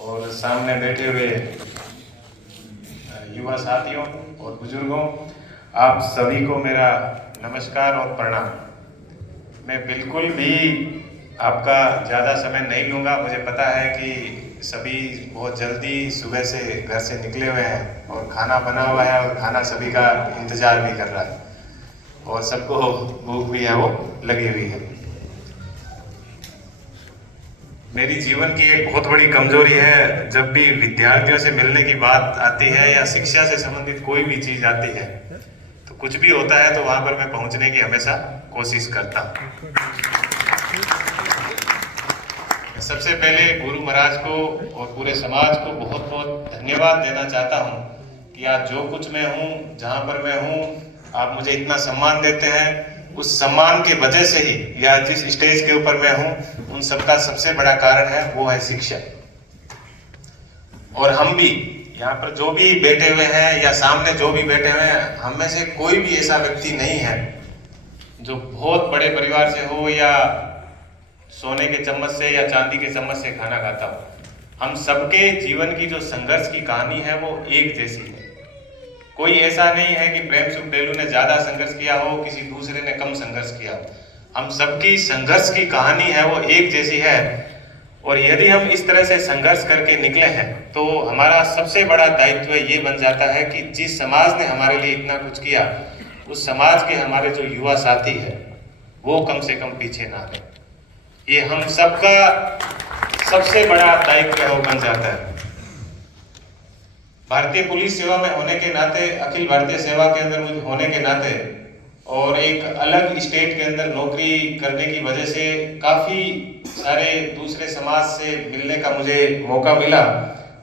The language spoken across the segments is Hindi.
और सामने बैठे हुए युवा साथियों और बुजुर्गों, आप सभी को मेरा नमस्कार और प्रणाम। मैं बिल्कुल भी आपका ज़्यादा समय नहीं लूँगा। मुझे पता है कि सभी बहुत जल्दी सुबह से घर से निकले हुए हैं और खाना बना हुआ है और खाना सभी का इंतज़ार भी कर रहा है और सबको भूख भी है वो लगी हुई है। मेरी जीवन की एक बहुत बड़ी कमजोरी है, जब भी विद्यार्थियों से मिलने की बात आती है या शिक्षा से संबंधित कोई भी चीज आती है तो कुछ भी होता है तो वहां पर मैं पहुंचने की हमेशा कोशिश करता हूं। सबसे पहले गुरु महाराज को और पूरे समाज को बहुत बहुत धन्यवाद देना चाहता हूं कि आज जो कुछ मैं हूं, जहां पर मैं हूं, आप मुझे इतना सम्मान देते हैं। उस सम्मान की वजह से ही या जिस स्टेज के ऊपर मैं हूं, उन सबका सबसे बड़ा कारण है वो है शिक्षा। और हम भी यहाँ पर जो भी बैठे हुए हैं या सामने जो भी बैठे हुए हैं, हम में से कोई भी ऐसा व्यक्ति नहीं है जो बहुत बड़े परिवार से हो या सोने के चम्मच से या चांदी के चम्मच से खाना खाता हो। हम सबके जीवन की जो संघर्ष की कहानी है वो एक जैसी है। कोई ऐसा नहीं है कि प्रेम सुख डेलू ने ज्यादा संघर्ष किया हो, किसी दूसरे ने कम संघर्ष किया हो। हम सबकी संघर्ष की कहानी है वो एक जैसी है। और यदि हम इस तरह से संघर्ष करके निकले हैं तो हमारा सबसे बड़ा दायित्व ये बन जाता है कि जिस समाज ने हमारे लिए इतना कुछ किया, उस समाज के हमारे जो युवा साथी है वो कम से कम पीछे ना रहे। ये हम सबका सबसे बड़ा दायित्व है वो बन जाता है। भारतीय पुलिस सेवा में होने के नाते, अखिल भारतीय सेवा के अंदर होने के नाते और एक अलग स्टेट के अंदर नौकरी करने की वजह से काफ़ी सारे दूसरे समाज से मिलने का मुझे मौका मिला।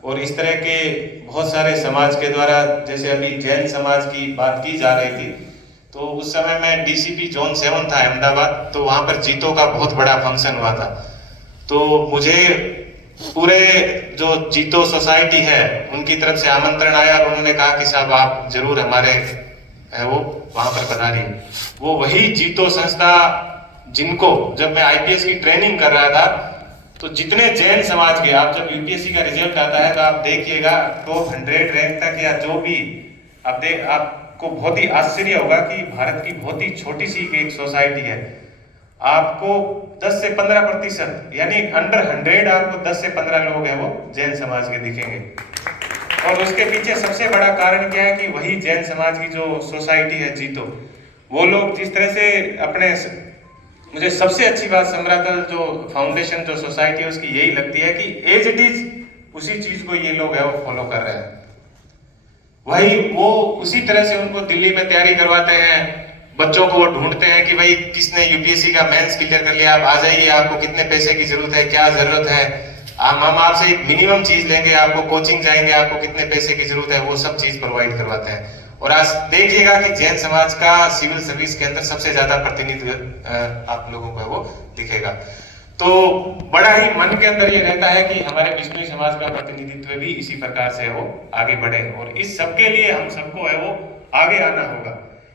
और इस तरह के बहुत सारे समाज के द्वारा, जैसे अभी जैन समाज की बात की जा रही थी, तो उस समय मैं डीसीपी जोन 7 था अहमदाबाद, तो वहाँ पर जीतो का बहुत बड़ा फंक्शन हुआ था। तो मुझे पूरे जो जीतो सोसाइटी है उनकी तरफ से आमंत्रण आया और उन्होंने कहा कि साहब आप जरूर हमारे है वो वहां पर पधारिए। वो वही जीतो संस्था जिनको जब मैं आईपीएस की ट्रेनिंग कर रहा था, तो जितने जैन समाज के, आप जब यूपीएससी का रिजल्ट आता है तो आप देखिएगा टॉप 100 रैंक तक या जो भी आपको बहुत ही आश्चर्य होगा कि भारत की बहुत ही छोटी सी एक सोसाइटी है, आपको 10 से 15% यानी अंडर 100 आपको 10 से 15 लोग हैं वो जैन समाज के दिखेंगे। और उसके पीछे सबसे बड़ा कारण क्या है कि वही जैन समाज की जो सोसाइटी है जीतो, वो लोग जिस तरह से अपने, मुझे सबसे अच्छी बात समरातल जो फाउंडेशन जो सोसाइटी है उसकी यही लगती है कि एज इट इज उसी चीज को ये लोग है वो फॉलो कर रहे हैं। वही वो उसी तरह से उनको दिल्ली में तैयारी करवाते हैं, बच्चों को वो ढूंढते हैं कि भाई किसने यूपीएससी का मेंस क्लियर कर लिया, आप आ जाइए, आपको कितने पैसे की जरूरत है, क्या जरूरत है, हम आपसे एक मिनिमम चीज लेंगे, आपको कोचिंग जाएंगे, आपको कितने पैसे की जरूरत है, वो सब चीज प्रोवाइड करवाते हैं। और आज देखिएगा कि जैन समाज का सिविल सर्विस के अंदर सबसे ज्यादा प्रतिनिधित्व आप लोगों को वो दिखेगा। तो बड़ा ही मन के अंदर ये रहता है कि हमारे बिश्नोई समाज का प्रतिनिधित्व भी इसी प्रकार से वो आगे बढ़े और इस सबके लिए हम सबको है वो आगे आना होगा।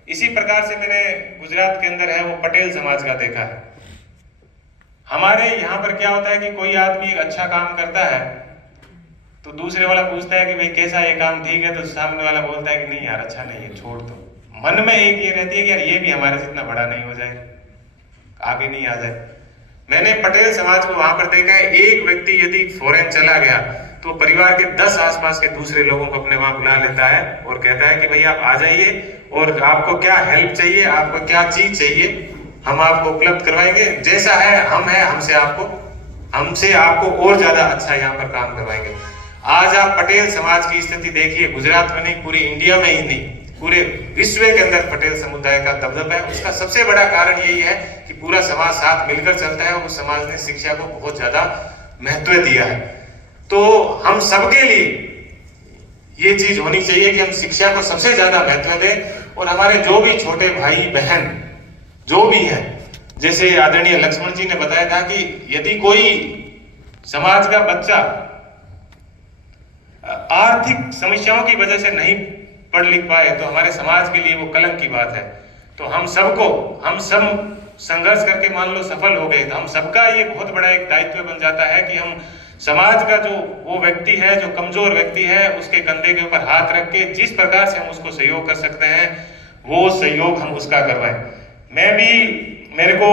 इसी प्रकार से मैंने गुजरात के अंदर है वो पटेल समाज का देखा है। हमारे यहाँ पर क्या होता है कि कोई आदमी एक अच्छा काम करता है तो दूसरे वाला पूछता है कि भाई कैसा ये काम, ठीक है, तो सामने वाला बोलता है कि नहीं यार अच्छा नहीं है, छोड़ दो। मन में एक ये रहती है कि यार ये भी हमारे से इतना बड़ा नहीं हो जाए, आगे नहीं आ जाए। मैंने पटेल समाज को वहां पर देखा है, एक व्यक्ति यदि फॉरेन चला गया तो परिवार के 10 आसपास के दूसरे लोगों को अपने वहां बुला लेता है और कहता है कि भाई आप आ जाइए और आपको क्या हेल्प चाहिए, आपको क्या चीज चाहिए, हम आपको उपलब्ध करवाएंगे, जैसा है हम है, हमसे आपको और ज्यादा अच्छा यहाँ पर काम करवाएंगे। आज आप पटेल समाज की स्थिति देखिए, गुजरात में नहीं पूरी इंडिया में ही नहीं पूरे विश्व के अंदर पटेल समुदाय का दबदबा है। उसका सबसे बड़ा कारण यही है कि पूरा समाज साथ मिलकर चलता है और उस समाज ने शिक्षा को बहुत ज्यादा महत्व दिया है। तो हम सबके लिए ये चीज होनी चाहिए कि हम शिक्षा को सबसे ज्यादा महत्व दें और हमारे जो भी छोटे भाई बहन जो भी हैं, जैसे आदरणीय लक्ष्मण जी ने बताया था कि यदि कोई समाज का बच्चा आर्थिक समस्याओं की वजह से नहीं पढ़ लिख पाए तो हमारे समाज के लिए वो कलंक की बात है। तो हम सब संघर्ष करके मान लो सफल हो गए तो हम सबका ये बहुत बड़ा एक दायित्व बन जाता है कि हम समाज का जो वो व्यक्ति है, जो कमजोर व्यक्ति है, उसके कंधे के ऊपर हाथ रख के जिस प्रकार से हम उसको सहयोग कर सकते हैं वो सहयोग हम उसका करवाएं। मैं भी, मेरे को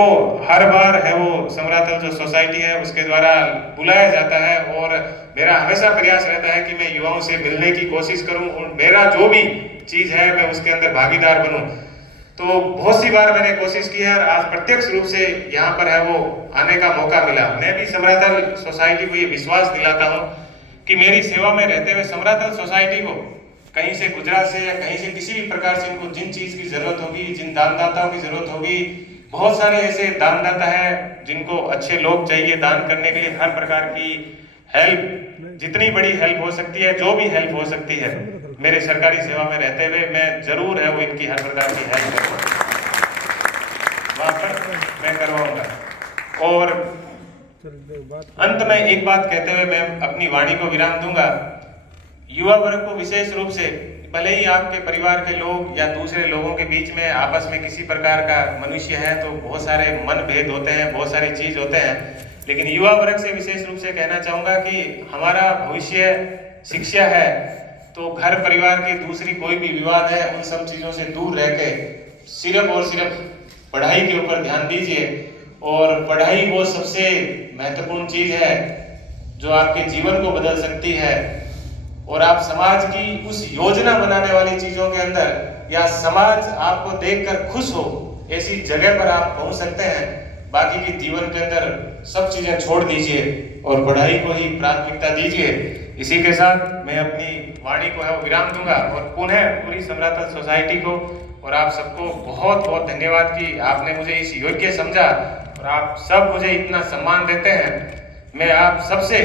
हर बार है वो समरातल जो सोसाइटी है उसके द्वारा बुलाया जाता है और मेरा हमेशा प्रयास रहता है कि मैं युवाओं से मिलने की कोशिश करूं और मेरा जो भी चीज है मैं उसके अंदर भागीदार बनूं। तो बहुत सी बार मैंने कोशिश की है और आज प्रत्यक्ष रूप से यहाँ पर है वो आने का मौका मिला। मैं भी समरातल सोसाइटी को ये विश्वास दिलाता हूँ कि मेरी सेवा में रहते हुए समरातल सोसाइटी को कहीं से गुजरात से या कहीं से किसी भी प्रकार से इनको जिन चीज की जरूरत होगी, जिन दानदाताओं की जरूरत होगी, बहुत सारे ऐसे दानदाता है जिनको अच्छे लोग चाहिए दान करने के लिए, हर प्रकार की हेल्प, जितनी बड़ी हेल्प हो सकती है, जो भी हेल्प हो सकती है, मेरे सरकारी सेवा में रहते हुए मैं जरूर है वो इनकी हर प्रकार की हेल्प करूँगा, वहाँ पर मैं करवाऊंगा। और अंत में एक बात कहते हुए मैं अपनी वाणी को विराम दूंगा। युवा वर्ग को विशेष रूप से, भले ही आपके परिवार के लोग या दूसरे लोगों के बीच में आपस में किसी प्रकार का मनुष्य है तो बहुत सारे मनभेद होते हैं, बहुत सारी चीज होते हैं, लेकिन युवा वर्ग से विशेष रूप से कहना चाहूंगा कि हमारा भविष्य शिक्षा है। तो घर परिवार की दूसरी कोई भी विवाद है उन सब चीजों से दूर रह के सिर्फ और सिर्फ पढ़ाई के ऊपर ध्यान दीजिए। और पढ़ाई वो सबसे महत्वपूर्ण चीज है जो आपके जीवन को बदल सकती है और आप समाज की उस योजना बनाने वाली चीजों के अंदर या समाज आपको देखकर खुश हो ऐसी जगह पर आप पहुंच सकते हैं। बाकी के जीवन के अंदर सब चीजें छोड़ दीजिए और पढ़ाई को ही प्राथमिकता दीजिए। इसी के साथ मैं अपनी वाणी को है वो विराम दूंगा और पुनः पूरी समरातल सोसाइटी को और आप सबको बहुत बहुत धन्यवाद कि आपने मुझे इस योग्य समझा और आप सब मुझे इतना सम्मान देते हैं। मैं आप सबसे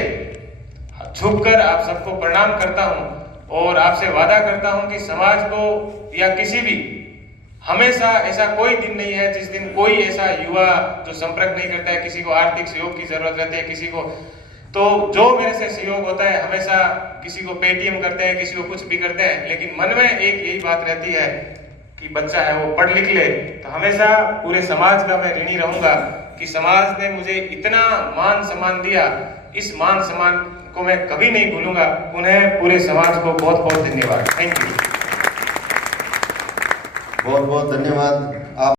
झुककर आप सबको प्रणाम करता हूं और आपसे वादा करता हूं कि समाज को या किसी भी, हमेशा ऐसा कोई दिन नहीं है जिस दिन कोई ऐसा युवा जो संपर्क नहीं करता है, किसी को आर्थिक सहयोग की जरूरत रहती है, किसी को तो जो मेरे से सहयोग होता है, हमेशा किसी को पेटीएम करते हैं, किसी को कुछ भी करते हैं, लेकिन मन में एक यही बात रहती है कि बच्चा है वो पढ़ लिख ले। तो हमेशा पूरे समाज का मैं ऋणी रहूंगा कि समाज ने मुझे इतना मान सम्मान दिया, इस मान सम्मान को मैं कभी नहीं भूलूंगा। पुनः पूरे समाज को बहुत बहुत धन्यवाद। Thank you. बहुत बहुत धन्यवाद। आप